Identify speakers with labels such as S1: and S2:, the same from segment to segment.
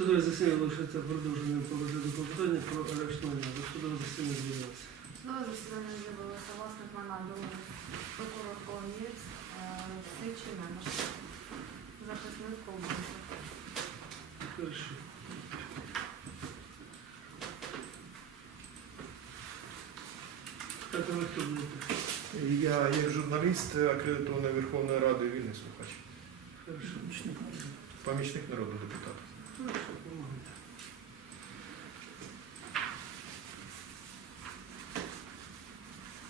S1: Судове засідання залишається продовженим по розгляду клопотання про арешт майна. До судового засідання з'явилося.
S2: Судове засідання з'явилося власник майна Долин, прокурор Коломієць, е, слідчий Немеш, захисник Коломієць.
S1: Хорошо. Так, а ви хто будете?
S3: Я як журналіст акредитований Верховною Радою вільний слухач,
S1: Хорошо.
S3: помічник народного депутата.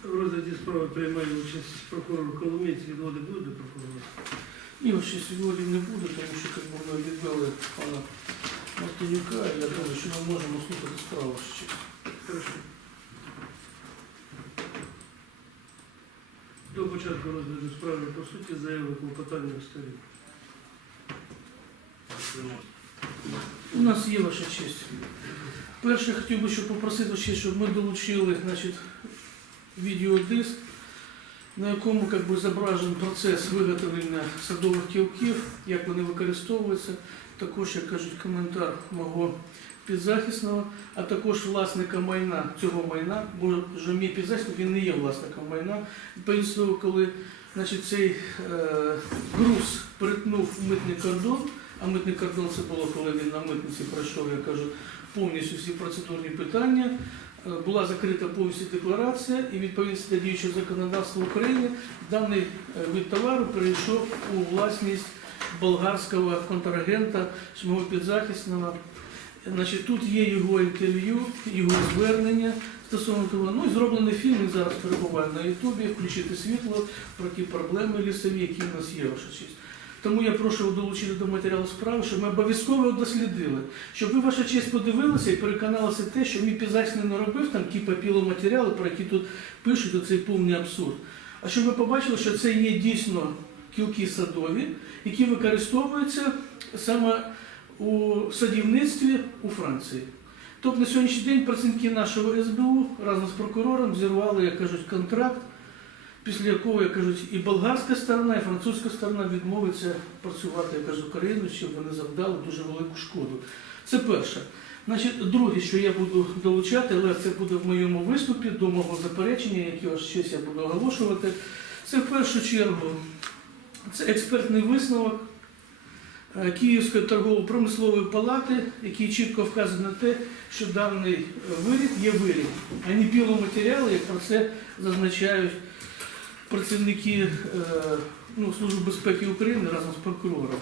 S1: В розгляді справи приймає участь прокурор Коломієць. Відводи будуть до прокурора?
S4: Ні, ще сьогодні не буде, тому що як ми відвели пана Мартинюка, і я думаю, що ми можемо слухати справу ще.
S1: Хорошо. До початку розгляду справи по суті заяви клопотання сторін.
S4: У нас є ваша честь. Перше, хотів би ще попросити ще, щоб ми долучили значить, відеодиск, на якому як би, зображений процес виготовлення садових кілків, як вони використовуються, також, як кажуть, коментар мого підзахисного, а також власника майна цього майна, бо вже мій підзахисник він не є власником майна. Відповідно, коли значить, цей е, груз перетнув митний кордон, а митний кордон це було, коли він на митниці пройшов, я кажу, повністю всі процедурні питання. Е, Була закрита повністю декларація, і відповідно до діючого законодавства України даний е, вид товару перейшов у власність болгарського контрагента мого підзахисного. Значить, тут є його інтерв'ю, його звернення стосовно того. Ну і зроблений фільм він зараз перебуває на Ютубі, включити світло про ті проблеми лісові, які в нас є, ваша честь. Тому я прошу долучити до матеріалу справи, щоб ми обов'язково дослідили, щоб ви, ваша честь, подивилися і переконалися те, що мій підзахисний не робив там ті папіломатеріали, про які тут пишуть, оцей повний абсурд. А щоб ви побачили, що це є дійсно кілки садові, які використовуються саме у садівництві у Франції. Тобто на сьогоднішній день працівники нашого СБУ разом з прокурором зірвали, як кажуть, контракт, після якого, як кажуть, і болгарська сторона, і французька сторона відмовиться працювати, я кажу, Україну, щоб вони завдали дуже велику шкоду. Це перше. Значить, друге, що я буду долучати, але це буде в моєму виступі до мого заперечення, яке ось щось я буду оголошувати. Це в першу чергу це експертний висновок е, Київської торгово-промислової палати, який чітко вказує на те, що даний е, виріб є виріб, а не біломатеріали, як про це зазначають працівники е, ну, Служби безпеки України разом з прокурором.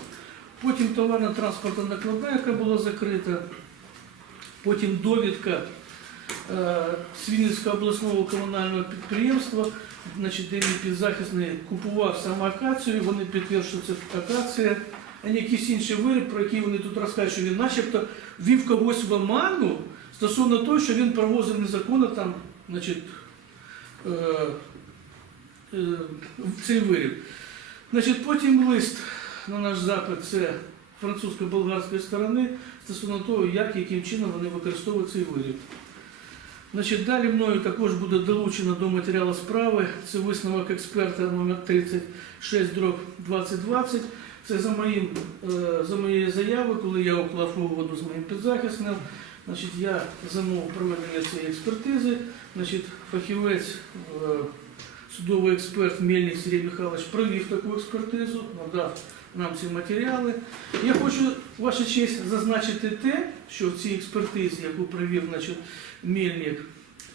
S4: Потім товарна транспортна накладна, яка була закрита. Потім довідка е, Свінницького обласного комунального підприємства, значить, де мій підзахисний купував саме акацію, вони підтверджують, що це акація, а не якийсь інший виріб, про який вони тут розказують, що він начебто ввів когось в оману стосовно того, що він провозив незаконно там, значить, е, цей виріб. Значить, потім лист на наш запит це французько-болгарської сторони стосовно того, як яким чином вони використовують цей виріб. Значить, далі мною також буде долучено до матеріалу справи. Це висновок експерта номер 36 дроб 2020. Це за, моїм, е, за моєю заявою, коли я уклав угоду з моїм підзахисним. Значить, я замовив проведення цієї експертизи. Значить, фахівець, е, судовий експерт Мельник Сергій Михайлович провів таку експертизу, надав нам ці матеріали. Я хочу, ваша честь, зазначити те, що в цій експертизі, яку провів значить, Мельник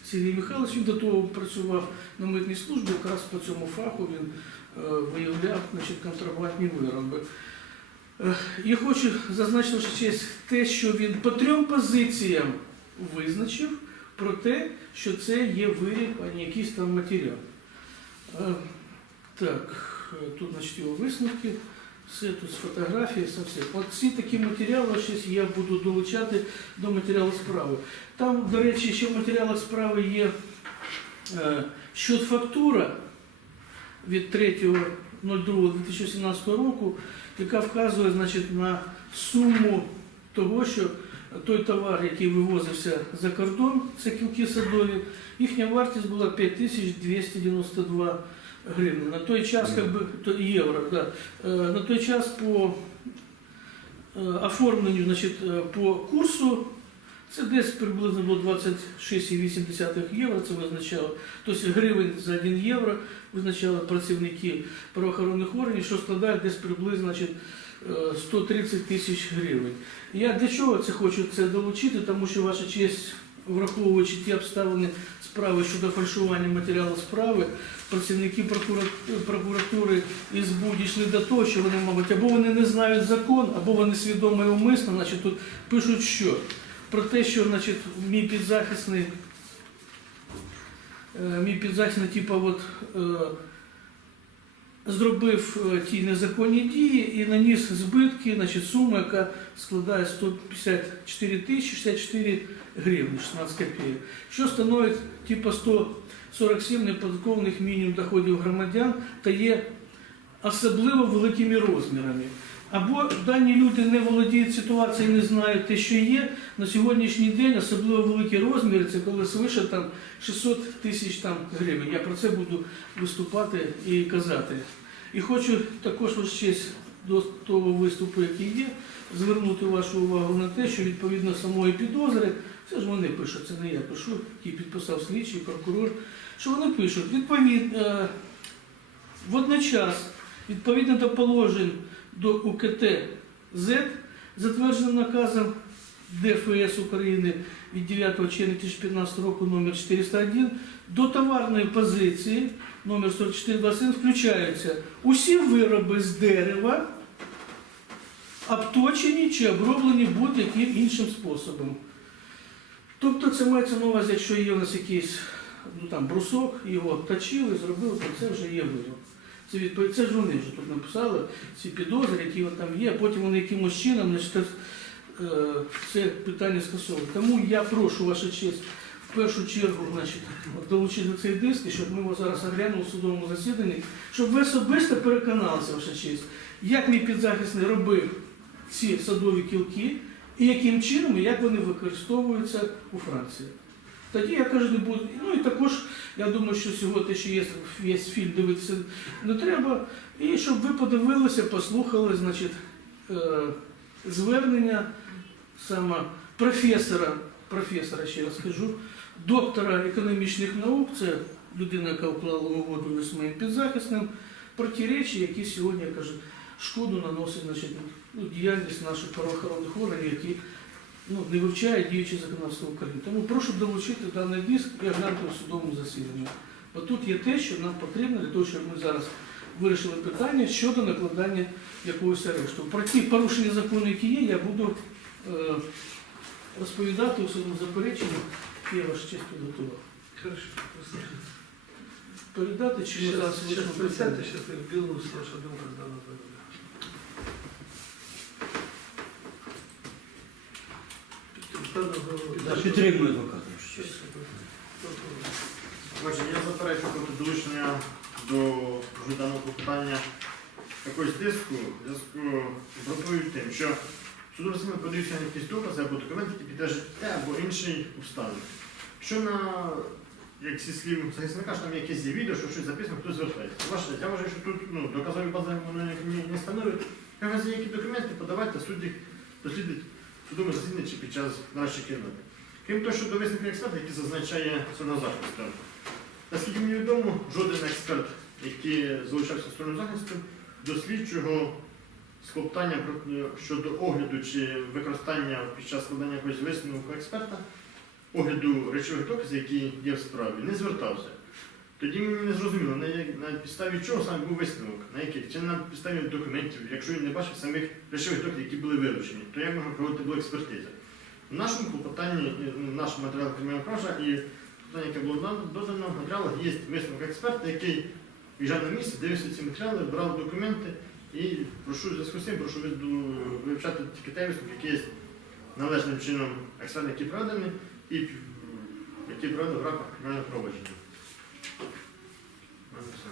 S4: Сергій Михайлович, він до того працював на митній службі, якраз по цьому фаху він е, виявляв значить, контрабандні вироби. Е, Я хочу зазначити ваша честь те, що він по трьом позиціям визначив про те, що це є виріб, а не якийсь там матеріал. Е, Так, тут значить, його висновки, все тут з фотографії, все все. От ці такі матеріали щось я буду долучати до матеріалу справи. Там, до речі, ще в матеріалах справи є е, щодфактура від 3.02.2017 року, яка вказує значить, на суму того, що той товар, який вивозився за кордон, це кілки садові, їхня вартість була 5292 гривні. На той час, как би, то, євро, да. Е, на той час по е, оформленню значить, е, по курсу це десь приблизно було 26,8 євро, це визначало. Тобто гривень за 1 євро визначали працівники правоохоронних органів, що складає десь приблизно значить, 130 тисяч гривень. Я для чого це хочу це долучити, тому що ваша честь, враховуючи ті обставини справи щодо фальшування матеріалу справи, працівники прокуратури і СБУ дійшли до того, що вони, мабуть, або вони не знають закон, або вони свідомо і умисно, значить, тут пишуть що? Про те, що значить, мій підзахисний, е, мій підзахисний, типу, от, е, зробив е, ті незаконні дії і наніс збитки, значить, сума, яка складає 154 тисячі 64 гривні 16 копійок, що становить типу 147 неподаткових мінімум доходів громадян та є особливо великими розмірами. Або дані люди не володіють ситуацією, не знають те, що є. На сьогоднішній день особливо великі розміри, це коли свише там 600 тисяч там гривень. Я про це буду виступати і казати. І хочу також честь до того виступу, який є, звернути вашу увагу на те, що відповідно самої підозри, це ж вони пишуть, це не я пишу, який підписав слідчий прокурор, що вони пишуть, відповідно, е, водночас, відповідно до положень до УКТ З, затвердженим наказом ДФС України від 9 червня 2015 року номер 401, до товарної позиції номер 4421 включаються усі вироби з дерева, обточені чи оброблені будь-яким іншим способом. Тобто це мається на увазі, якщо є у нас якийсь ну, там, брусок, його обточили, зробили, то це вже є вироб. Це, відповідь, це ж вони вже тут написали, ці підозри, які там є, потім вони якимось чином значить, е, це питання скасовують. Тому я прошу ваша честь в першу чергу значить, долучити цей диск, щоб ми його зараз оглянули в судовому засіданні, щоб ви особисто переконалися, ваша честь, як мій підзахисний робив ці садові кілки і яким чином і як вони використовуються у Франції. Тоді я кажу, не буду. Ну і також я думаю, що сьогодні ще є, є фільм дивитися не треба. І щоб ви подивилися, послухали, значить, е, звернення саме професора, професора, ще раз скажу, доктора економічних наук, це людина, яка уклала угоду з моїм підзахисним, про ті речі, які сьогодні, я кажу, шкоду наносить значить, ну, діяльність наших правоохоронних органів, які ну, не вивчають діюче законодавство України. Тому прошу долучити даний диск і оглянути в судовому засіданні. Бо тут є те, що нам потрібно для того, щоб ми зараз вирішили питання щодо накладання якогось арешту. Про ті порушення закону, які є, я буду е, розповідати у своєму запереченні, я ваш честь підготував.
S1: Хорошо.
S4: Передати чи ми зараз вирішимо питання?
S1: Білорус, ваша думка з даного приводу.
S5: Да, підтримую адвоката.
S6: Отже, я заперечую проти долучення до вже питання якогось диску, в зв'язку з тим, що суду розумію подаються якісь докази або документи, які підтверджують те або інший обставин. Що на, як зі слів захисника, що там якесь відео, що щось записано, хтось звертається. Ваше, я вважаю, що тут ну, доказові бази воно не, не, вас є які документи, подавайте, судді дослідить судовому чи під час нашої кіноти. Крім того, що до висновку експерта, який зазначає судного захисту. Наскільки мені відомо, жоден експерт, який залучався сторонним захистом, до слідчого про- щодо огляду чи використання під час складання якогось висновку експерта, огляду речових доказів, які є в справі, не звертався. Тоді мені не зрозуміло, на, на підставі чого саме був висновок, на яких, чи на підставі документів, якщо він не бачив самих речових доказів, які були вилучені, то як можна проводити була експертиза? В нашому клопотанні, е, ну, в нашому матеріалі кримінального права і питання, яке було додано, в матеріалах є висновок експерта, який виїжджав на місце, дивився ці матеріали, брав документи і прошу зв'язку з цим, прошу вивчати тільки той висновок, який є належним чином експерт, який проведений, і який проведений в рамках кримінального провадження. У мене все.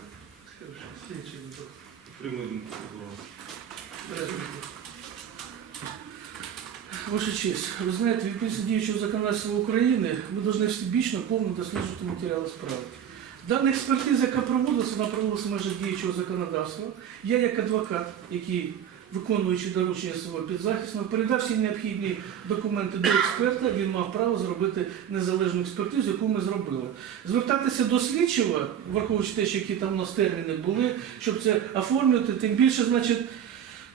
S1: Хорошо. Слідчий, ласка.
S5: Підтримую думку прокурора.
S4: Ваша честь, ви знаєте, відповідно діючого законодавства України, ми повинні всебічно повно досліджувати матеріали справи. Дана експертиза, яка проводилася, вона проводилася в межах діючого законодавства. Я як адвокат, який виконуючи доручення свого підзахисного, передав всі необхідні документи до експерта, він мав право зробити незалежну експертизу, яку ми зробили. Звертатися до слідчого, враховуючи те, що які там у нас терміни були, щоб це оформлювати, тим більше, значить,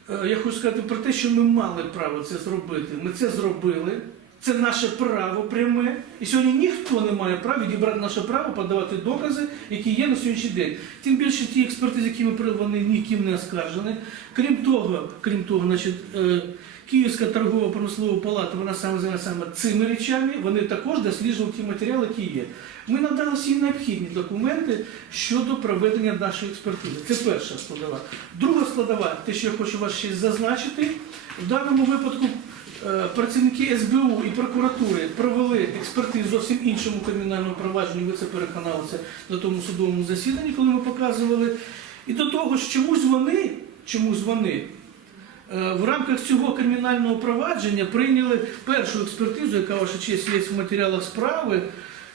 S4: е, я хочу сказати про те, що ми мали право це зробити. Ми це зробили. Це наше право пряме. І сьогодні ніхто не має права відібрати наше право подавати докази, які є на сьогоднішній день. Тим більше ті експертизи, які ми вони ніким не оскаржені. Крім того, крім того, значить, е, Київська торгова промислова палата, вона саме займається цими речами, вони також досліджували ті матеріали, які є. Ми надали всі необхідні документи щодо проведення нашої експертизи. Це перша складова. Друга складова, те, що я хочу вас ще зазначити, в даному випадку працівники СБУ і прокуратури провели експертизу зовсім іншому кримінальному провадженню. Ви це переконалися на тому судовому засіданні, коли ми показували. І до того ж, чомусь вони, чомусь вони е, в рамках цього кримінального провадження прийняли першу експертизу, яка ваша честь є в матеріалах справи.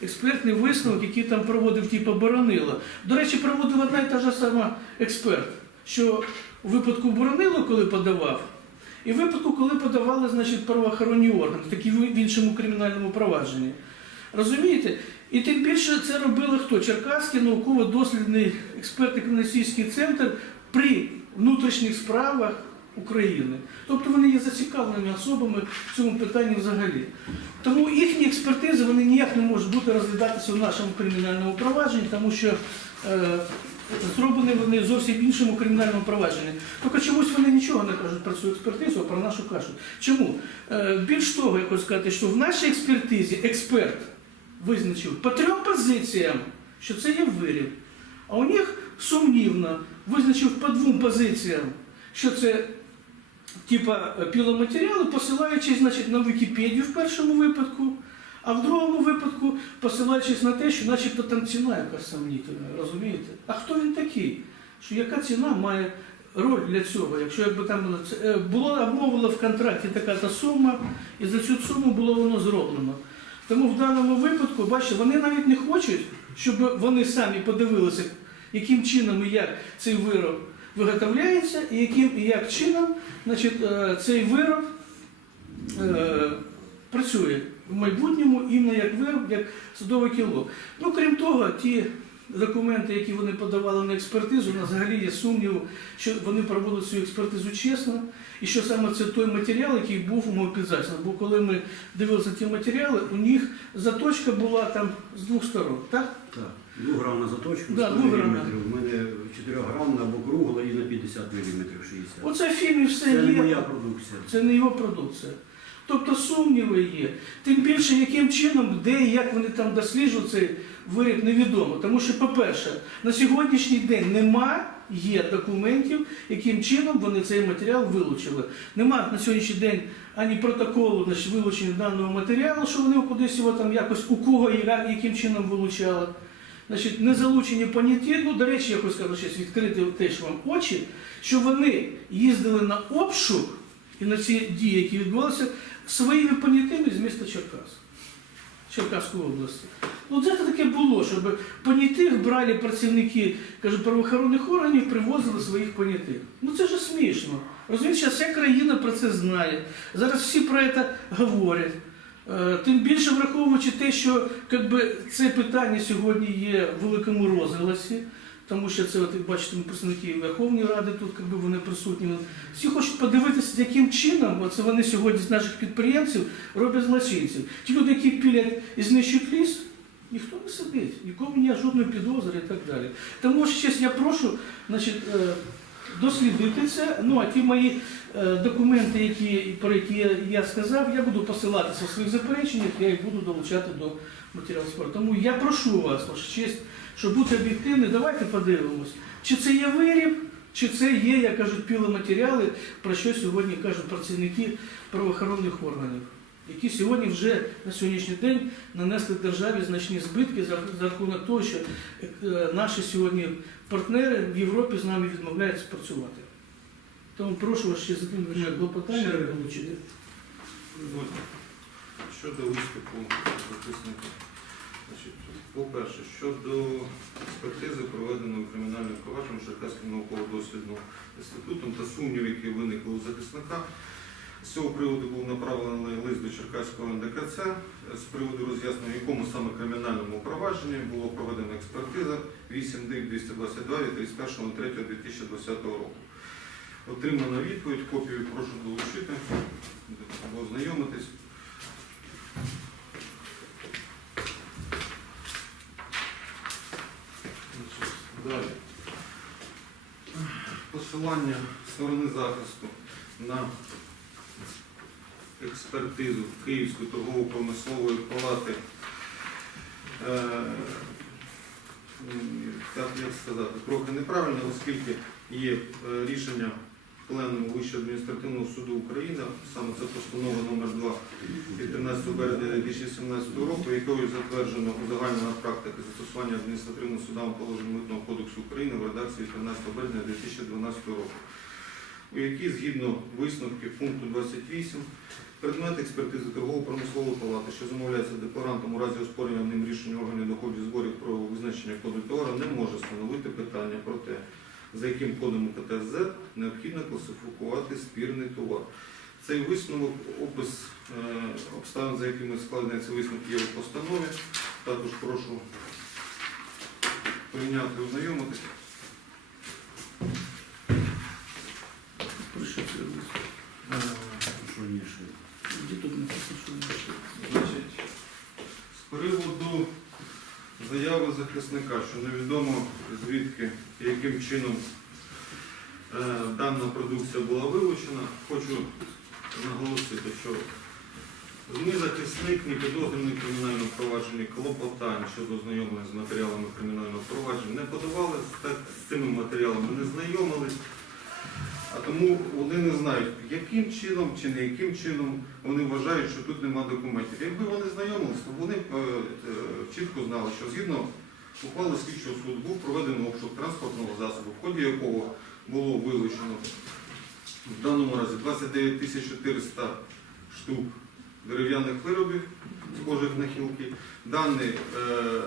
S4: Експертний висновок, який там проводив типу Боронило. До речі, проводив одна і та ж сама експерт, що у випадку Боронило, коли подавав, і в випадку, коли подавали значить, правоохоронні органи, такі в в іншому кримінальному провадженні. Розумієте? І тим більше це робили хто? Черкаський науково-дослідний експертний криміналістичний центр при внутрішніх справах України. Тобто вони є зацікавленими особами в цьому питанні взагалі. Тому їхні експертизи вони ніяк не можуть бути розглядатися в нашому кримінальному провадженні, тому що е, зроблені вони зовсім іншому кримінальному провадженні. Тільки чомусь вони нічого не кажуть про цю експертизу, а про нашу кажуть. Чому? Е, більш того, я хочу сказати, що в нашій експертизі експерт визначив по трьом позиціям, що це є виріб. А у них сумнівно визначив по двом позиціям, що це типа піломатеріали, посилаючись значить, на Вікіпедію в першому випадку, а в другому випадку посилаючись на те, що начебто там ціна якась сомнітельна, розумієте? А хто він такий? Що яка ціна має роль для цього? Якщо якби там е, було обмовлено в контракті така та сума, і за цю суму було воно зроблено. Тому в даному випадку, бачите, вони навіть не хочуть, щоб вони самі подивилися, яким чином і як цей вироб виготовляється, і яким і як чином значить, е, цей вироб е, працює в майбутньому іменно як вироб, як судове кіло. Ну, крім того, ті документи, які вони подавали на експертизу, у нас взагалі є сумнів, що вони проводили цю експертизу чесно, і що саме це той матеріал, який був у мого підзахисного. Бо коли ми дивилися ті матеріали, у них заточка була там з двох сторон. Так?
S5: Так, двогранна заточка,
S4: Да,
S5: 100
S4: двогранна.
S5: мм. У мене 4-гранна або кругла і на 50 мм 60.
S4: Оце в фільмі все
S5: Це
S4: є.
S5: не моя продукція.
S4: Це не його продукція. Тобто сумніви є. Тим більше, яким чином, де і як вони там досліджують цей виріб, невідомо. Тому що, по-перше, на сьогоднішній день нема є документів, яким чином вони цей матеріал вилучили. Нема на сьогоднішній день ані протоколу значить, вилучення даного матеріалу, що вони кудись його там якось у кого і як- яким чином вилучали. Значить, не залучені поняті, ну, до речі, я хочу сказати, щось відкрити теж вам очі, що вони їздили на обшук і на ці дії, які відбувалися, своїми понятими з міста Черкас, Черкаської області. Ну, це таке було, щоб понятих брали працівники кажу, правоохоронних органів, привозили своїх понятих. Ну це ж смішно. Розумієте, зараз вся країна про це знає. Зараз всі про це говорять. Е, Тим більше враховуючи те, що би, це питання сьогодні є в великому розголосі, тому що це, от, бачите, ми представники Верховної Ради тут якби вони присутні. Всі хочуть подивитися, яким чином оце вони сьогодні з наших підприємців роблять злочинців. Ті люди, які пілять і знищують ліс, ніхто не сидить, нікому немає жодної підозри і так далі. Тому щось я прошу значить, е, дослідити це. Ну а ті мої е, документи, які, про які я, сказав, я буду посилатися в своїх запереченнях, я їх буду долучати до матеріалу спорту. Тому я прошу вас, ваша честь, щоб бути об'єктивним, давайте подивимось, чи це є виріб, чи це є, як кажуть, піломатеріали, про що сьогодні кажуть працівники правоохоронних органів, які сьогодні вже на сьогоднішній день нанесли державі значні збитки за, рахунок того, що е, наші сьогодні партнери в Європі з нами відмовляються працювати. Тому прошу вас ще задумати клопотання долучити.
S3: Щодо виступу захисника.
S7: По-перше, щодо експертизи, проведеної кримінальним провадженням Черкаським науково-дослідним інститутом та сумнів, які виникли у захисника, з цього приводу був направлений лист до Черкаського НДКЦ з приводу роз'яснення, в якому саме кримінальному провадженні було проведена експертиза 8 див 222 від 31.03.2020 року. Отримана відповідь, копію прошу долучити або ознайомитись. Далі. Посилання сторони захисту на експертизу Київської торгово-промислової палати. Е, Так як сказати, трохи неправильно, оскільки є е, рішення Пленуму Вищого адміністративного суду України, саме це постанова номер 2 від 13 березня 2017 року, якою затверджено узагальнена практика застосування адміністративним судам положень Митного кодексу України в редакції 13 березня 2012 року, у якій згідно висновків пункту 28 предмет експертизи торгово-промислової палати, що замовляється декларантом у разі оспорення ним рішення органів доходів зборів про визначення коду товару, не може встановити питання про те, за яким кодом УКТЗ необхідно класифікувати спірний товар. Цей висновок, опис е, обставин, за якими складений цей висновок, є у постанові. Також прошу прийняти, ознайомитись.
S4: Про що це лист?
S5: Що ні, що?
S4: Де тут не що?
S7: Значить, з приводу заяви захисника, що невідомо звідки яким чином е, дана продукція була вилучена, хочу наголосити, що ні захисник, ні підозрюваний в кримінальному провадженні клопотань щодо ознайомлення з матеріалами кримінального провадження не подавали, з цими матеріалами не знайомились. А тому вони не знають, яким чином чи не яким чином вони вважають, що тут нема документів. Якби вони знайомилися, то вони б е, е, чітко знали, що згідно ухвали слідчого суду був проведений обшук транспортного засобу, в ході якого було вилучено в даному разі 29 тисяч 400 штук дерев'яних виробів, схожих на хілки. Дані е, е,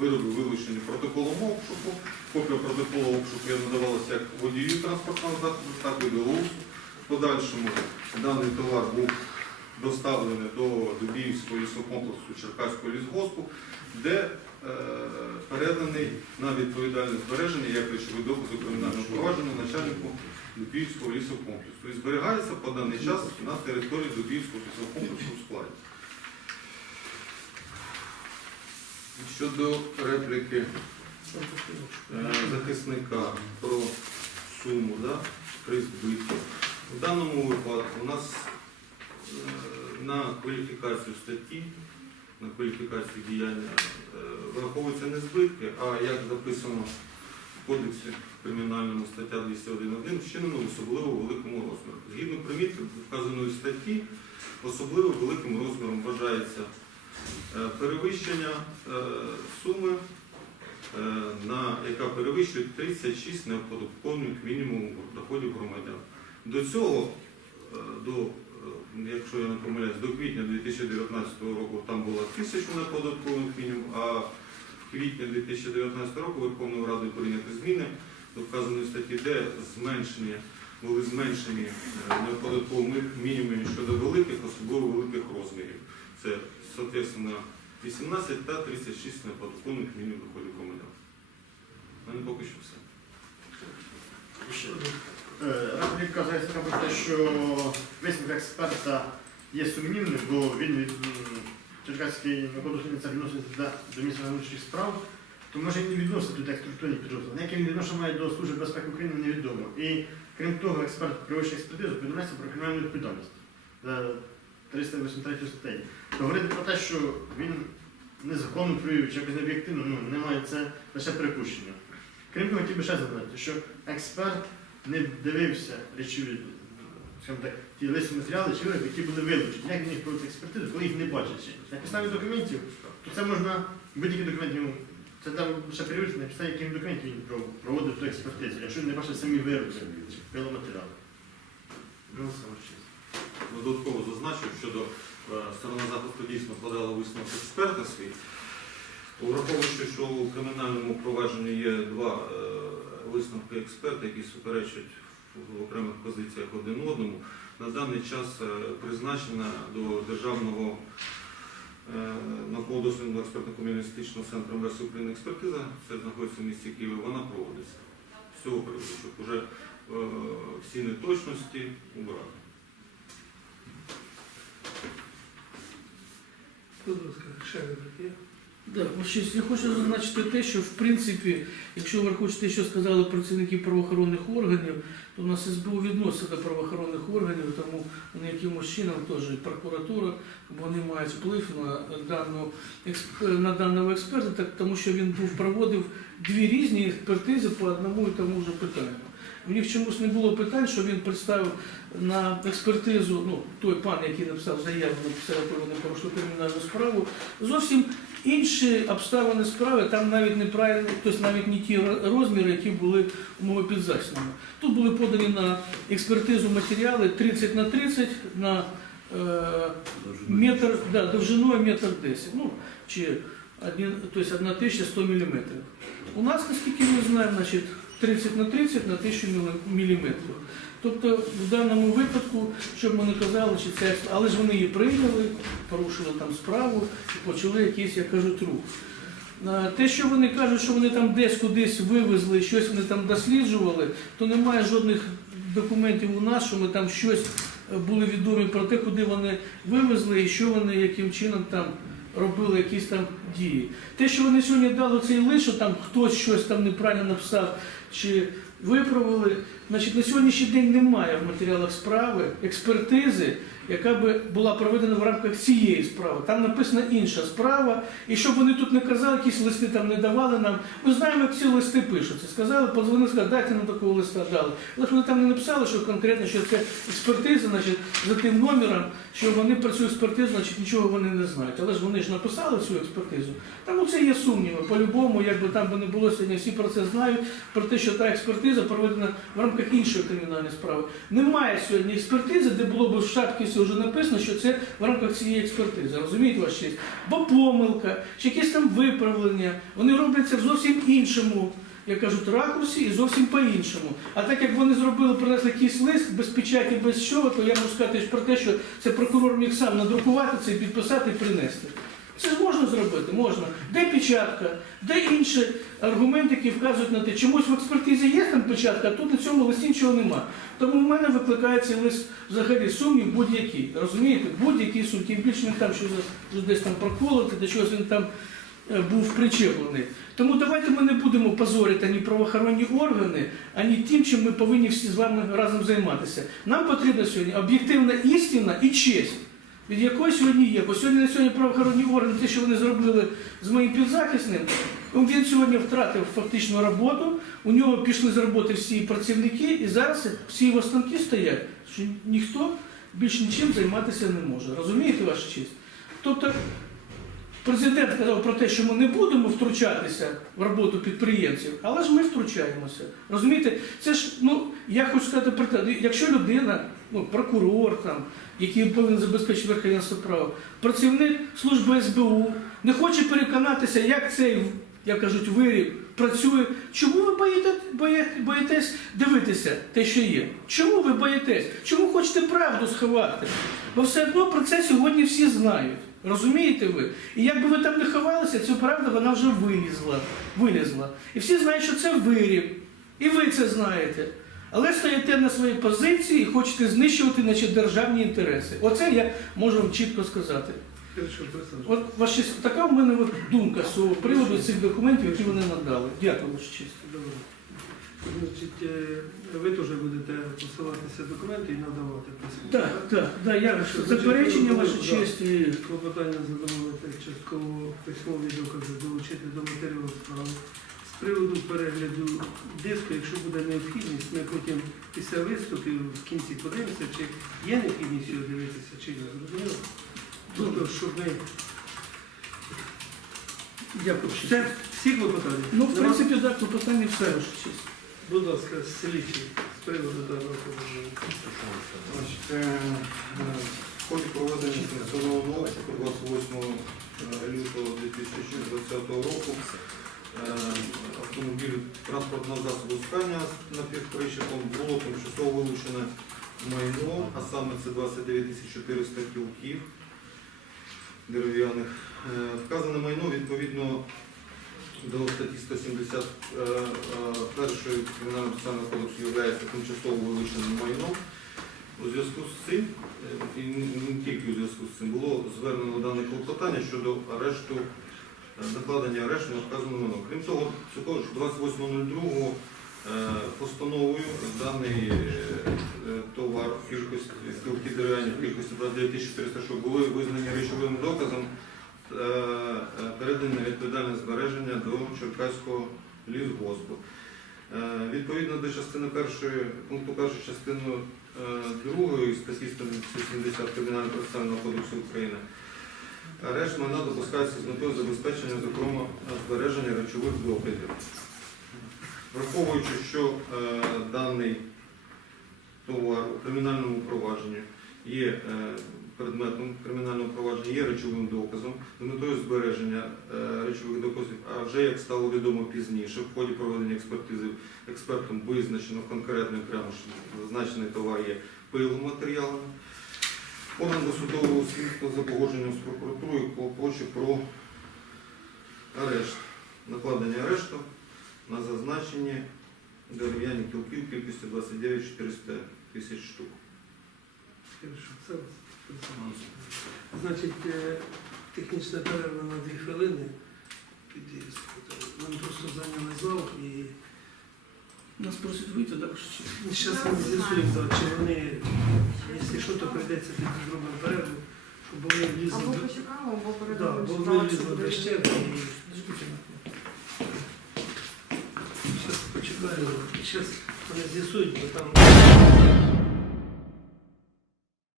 S7: вироби вилучені протоколом обшуку. Копія протоколу обшуку я надавалася як водію транспортного засобу, так і до. В подальшому даний товар був доставлений до Дубіївського лісокомплексу Черкаського лісгоспу, де е, переданий на відповідальне збереження як речовий доказ у кримінальному провадженні начальнику Дубіївського лісокомплексу. І зберігається по даний час на території Дубіївського лісокомплексу в складі. Щодо репліки е, захисника про суму да, при збитті. В даному випадку у нас е, на кваліфікацію статті, на кваліфікацію діяння е, враховуються не збитки, а як записано в кодексі кримінальному стаття 201.1 вчинено в особливо великому розмірі. Згідно примітки вказаної статті, особливо великим розміром вважається перевищення е, суми е, яка перевищує 36 неоподаткованих мінімум доходів громадян. До цього, е, е, якщо я не помиляюсь, до квітня 2019 року там було 1000 неоподаткованих мінімум, а в квітні 2019 року Верховною Радою прийняті зміни до вказаної статті, де зменшені, були зменшені е, неоподатковані мінімуми щодо великих, особливо великих розмірів. Це, соответственно, 18 та 36 неоподаткованих мінімум доходів громадян. У мене поки що все.
S6: Е, Репліка захисника що висновок експерта є сумнівним, бо він від Черкаський накодослідний центр відноситься до, місця внутрішніх справ, то може і не відносить до структурні підрозділи. Ніяке він відношення має до Служби безпеки України невідомо. І крім того, експерт проводить експертизу повідомляється про кримінальну відповідальність за 383 статтею. То говорити про те, що він незаконно провів чи якось необ'єктивно, ну немає це лише припущення. Крім того, хотів би ще зазначити, що експерт не дивився речові, скажімо так, ті листі матеріали чи вироби, які були вилучені. Як він їх проводить експертизу, коли їх не ще. На підставі документів, то це можна будь-які документи, ну, це там ще перевірити, на підставі яких документів він проводив ту експертизу, якщо він не бачить самі вироби, пиломатеріали.
S7: Додатково зазначив, що до е, сторона захисту дійсно подала висновок експерта свій. Враховуючи, що у кримінальному провадженні є два е, висновки експерта, які суперечать в окремих позиціях один одному, на даний час е, призначена до Державного е, науково-дослідного експертно-комуністичного центру МВС України експертиза, це знаходиться в місті Києві, вона проводиться з цього приводу, щоб вже всі неточності убрати.
S1: Будь ласка, ще репліки є?
S4: Да, щось я хочу зазначити те, що в принципі, якщо ви хочете, що сказали працівники правоохоронних органів, то у нас СБУ відноситься до правоохоронних органів, тому вони якимось чином теж прокуратура, вони мають вплив на дану на даного експерта, так тому що він був проводив дві різні експертизи по одному і тому ж питанню. В них чомусь не було питань, що він представив на експертизу, ну той пан, який написав заяву, написав, коли порушили кримінальну справу, зовсім інші обставини справи, там навіть неправильно, тобто навіть не ті розміри, які були у мого підзахисного. Тут були подані на експертизу матеріали 30 на 30 на е, метр, да, довжиною метр 10, ну, чи один, тобто 1100 мм. У нас, наскільки ми знаємо, значить, 30 на 30 на 1000 мм. Тобто в даному випадку, щоб ми не казали, чи це, але ж вони її прийняли, порушили там справу і почали якийсь, як кажуть, рух. Те, що вони кажуть, що вони там десь кудись вивезли, щось вони там досліджували, то немає жодних документів у нас, що ми там щось е, були відомі про те, куди вони вивезли і що вони яким чином там робили якісь там дії. Те, що вони сьогодні дали цей що там хтось щось там неправильно написав чи виправили, значить на сьогоднішній день немає в матеріалах справи експертизи, яка би була проведена в рамках цієї справи. Там написана інша справа, і щоб вони тут не казали, якісь листи там не давали нам. Ми знаємо, як ці листи пишуться. Сказали, подзвонили, сказали, дайте нам такого листа дали. Але ж вони там не написали, що конкретно, що це експертиза, значить, за тим номером, що вони про цю експертизу, значить, нічого вони не знають. Але ж вони ж написали цю експертизу. Тому це є сумніви. По-любому, якби там би не було сьогодні, всі про це знають, про те, що та експертиза проведена в рамках іншої кримінальної справи. Немає сьогодні експертизи, де було б в шапці вже написано, що це в рамках цієї експертизи. Розумієте ваш честь? Бо помилка, чи якесь там виправлення, вони робляться в зовсім іншому. Як кажуть, ракурсі і зовсім по-іншому. А так як вони зробили, принесли якийсь лист без печаті, без чого, то я можу сказати про те, що це прокурор міг сам надрукувати це, підписати і принести. Це ж можна зробити, можна. Де печатка, де інші аргументи, які вказують на те, чомусь в експертизі є там печатка, а тут на цьому листі нічого нема. Тому в мене викликає цей лист взагалі сумнів будь-який. Розумієте? Будь-який сумнів. Більше він там щось щось десь там проколоти, до чогось він там е, був причеплений. Тому давайте ми не будемо позорити ані правоохоронні органи, ані тим, чим ми повинні всі з вами разом займатися. Нам потрібна сьогодні об'єктивна істина і честь. Від якої сьогодні є. Бо сьогодні на сьогодні правоохоронні органи, те, що вони зробили з моїм підзахисним, він сьогодні втратив фактично роботу, у нього пішли з роботи всі працівники, і зараз всі його станки стоять, що ніхто більш нічим займатися не може. Розумієте, ваша честь? Тобто президент казав про те, що ми не будемо втручатися в роботу підприємців, але ж ми втручаємося. Розумієте, це ж, ну, я хочу сказати про те, якщо людина, ну, прокурор там, який повинен забезпечити верховенство права, працівник служби СБУ, не хоче переконатися, як цей, як кажуть, виріб працює. Чому ви боїте, боє- боїтесь дивитися те, що є? Чому ви боїтесь? Чому хочете правду сховати? Бо все одно про це сьогодні всі знають. Розумієте ви? І якби ви там не ховалися, ця правда вона вже вилізла. вилізла. І всі знають, що це виріб. І ви це знаєте. Але стоїте на своїй позиції і хочете знищувати значить, державні інтереси. Оце я можу вам чітко сказати. От ваша така в мене от думка з цього приводу цих документів, які вони надали. Дякую, ваша честь.
S1: Значить, е, ви теж будете посилатися документи і надавати присутні.
S4: Так, так, так, я заперечення, ваша честь. І...
S1: Клопотання задоволити частково письмові докази долучити до матеріалу справи. З приводу перегляду диску, якщо буде необхідність, ми потім після виступів в кінці подивимося, чи є необхідність його дивитися, чи ні. Зрозуміло? Тобто, щоб ми...
S4: Дякую.
S1: Це всі клопотання?
S4: Ну, в принципі, так, питання все, ваша честь.
S1: Будь ласка, слідчий з приводу даного клопотання.
S3: Значить, е, е, ході проведення судового 28
S7: е, лютого 2020 року автомобіль транспортного засобу Скання з напівпричепом було тимчасово вилучене майно, а саме це 29 400 кілків дерев'яних. Е, Вказане майно відповідно до статті 170 е, е, кримінального процесуального кодексу є тимчасово вилученим майном. У зв'язку з цим, е, і не тільки у зв'язку з цим, було звернено дане клопотання щодо арешту, накладення арешту на вказане майно. Крім того, цього 28.02 е, постановою даний е, товар в кількості дерев'яні в кількості 29 400 штук були визнані речовим доказом е, передані відповідальне збереження до Черкаського лісгоспу. Відповідно до частини першої, пункту першої частини другої статті 170 Кримінального процесуального кодексу України, арешт майна допускається з метою забезпечення, зокрема, збереження речових доказів. Враховуючи, що е, даний товар у кримінальному провадженні є е, предметом кримінального провадження, є речовим доказом з метою збереження е, речових доказів, а вже як стало відомо пізніше, в ході проведення експертизи експертом визначено конкретно прямо зазначений товар є пиломатеріалом. Подано до судового слідства за погодженням з прокуратурою клопоче про арешт, накладення арешту на зазначені дерев'яні кілки в кількості 29 400 тисяч штук.
S1: Значить, е, технічна перерва на дві хвилини. Нам просто зайняли зал і
S4: Нас просять вийти, так що
S1: зараз ми з'ясуємо, чи вони, якщо що, то прийдеться тоді зробимо перерву, щоб вони лізли
S2: Або
S1: до...
S2: почекаємо, або
S1: Да,
S2: передамо.
S1: бо вони
S2: лізли
S1: до щеки і зараз почекаємо. Зараз вони з'ясують, бо там